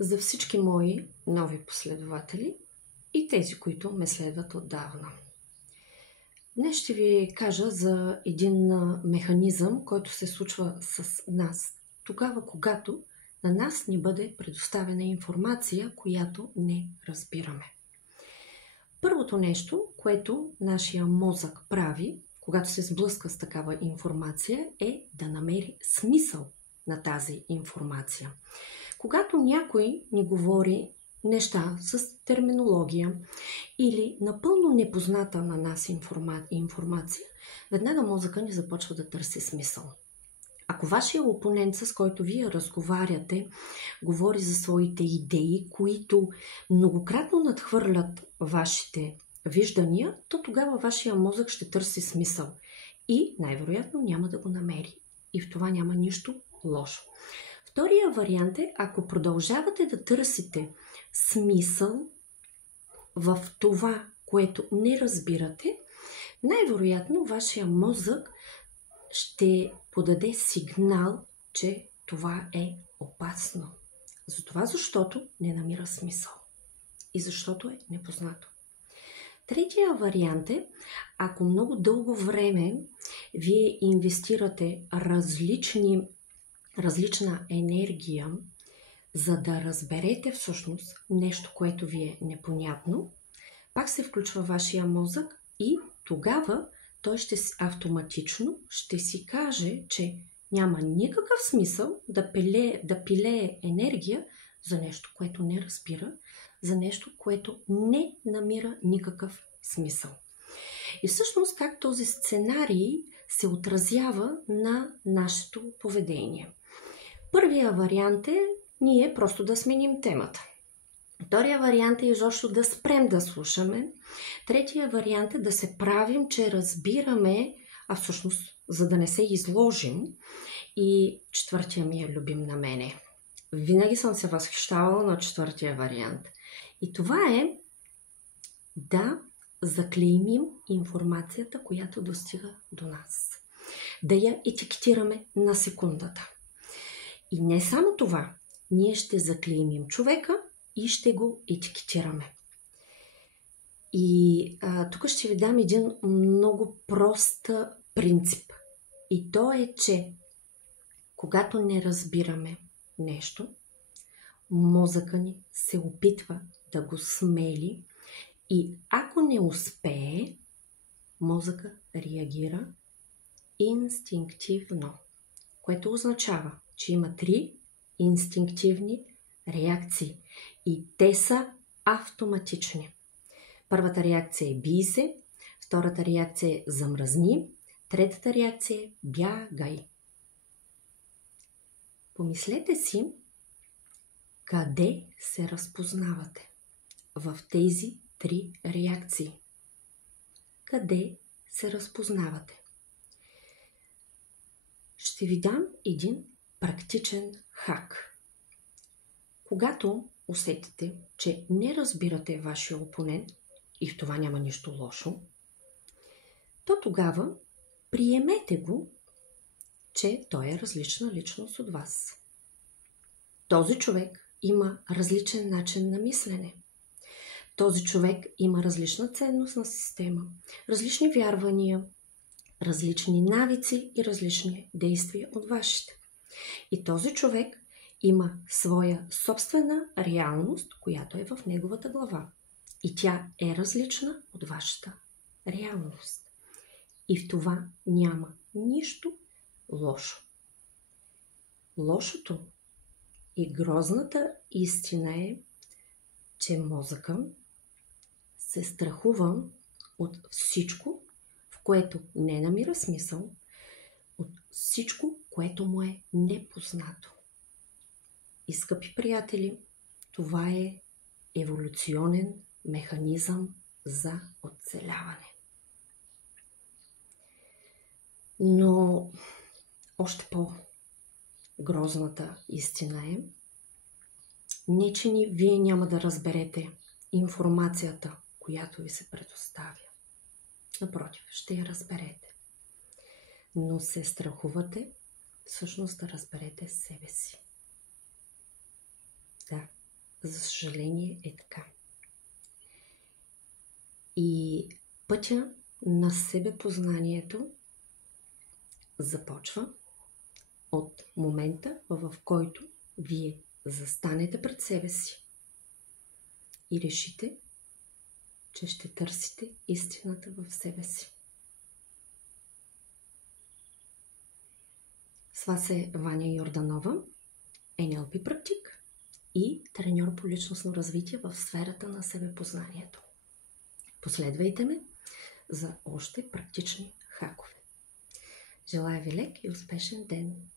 за всички мои нови последователи и тези, които ме следват отдавна. Днес ще ви кажа за един механизъм, който се случва с нас, тогава когато на нас ни бъде предоставена информация, която не разбираме. Първото нещо, което нашия мозък прави, когато се сблъска с такава информация, е да намери смисъл на тази информация. Когато някой ни говори неща с терминология или напълно непозната на нас информация, веднага мозъка ни започва да търси смисъл. Ако вашия опонент, с който вие разговаряте, говори за своите идеи, които многократно надхвърлят вашите виждания, то тогава вашия мозък ще търси смисъл и най-вероятно няма да го намери. И в това няма нищо лошо. Втория вариант е, ако продължавате да търсите смисъл в това, което не разбирате, най-вероятно вашия мозък ще подаде сигнал, че това е опасно. Защото не намира смисъл и защото е непознато. Третия вариант е, ако много дълго време вие инвестирате различна енергия, за да разберете всъщност нещо, което ви е непонятно, пак се включва вашия мозък и тогава той автоматично ще си каже, че няма никакъв смисъл да пилее енергия за нещо, което не разбира, за нещо, което не намира никакъв смисъл. И всъщност как този сценарий се отразява на нашето поведение. Първия вариант е ние просто да сменим темата. Втория вариант е изобщо да спрем да слушаме. Третия вариант е да се правим, че разбираме, а всъщност за да не се изложим. И четвъртия ми е любим на мене. Винаги съм се възхищавала на четвъртия вариант. И това е да заклеймим информацията, която достига до нас. Да я етикетираме на секундата. И не само това, ние ще заклеймим човека и ще го етикетираме. И тук ще ви дам един много прост принцип. И то е, че когато не разбираме нещо, мозъка ни се опитва да го смели и ако не успее, мозъка реагира инстинктивно, което означава, че има 3 инстинктивни реакции и те са автоматични. Първата реакция е бий се, втората реакция е замръзни, третата реакция е бягай. Помислете си къде се разпознавате в тези 3 реакции. Къде се разпознавате? Ще ви дам един практичен хак. Когато усетите, че не разбирате вашия опонент, и в това няма нищо лошо, то тогава приемете го, че той е различна личност от вас. Този човек има различен начин на мислене. Този човек има различна ценностна система, различни вярвания, различни навици и различни действия от вашите. И този човек има своя собствена реалност, която е в неговата глава. И тя е различна от вашата реалност. И в това няма нищо лошо. Лошото и грозната истина е, че мозъкът се страхува от всичко, в което не намира смисъл, от всичко, което му е непознато. И, скъпи приятели, това е еволюционен механизъм за оцеляване. Но още по-грозната истина е, не че вие няма да разберете информацията, която ви се предоставя. Напротив, ще я разберете. Но се страхувате всъщност да разберете себе си. Да, за съжаление е така. И пътя на себепознанието започва от момента, в който вие застанете пред себе си и решите, че ще търсите истината в себе си. С вас е Ваня Йорданова, NLP практик и треньор по личностно развитие в сферата на себепознанието. Последвайте ме за още практични хакове. Желая ви лек и успешен ден!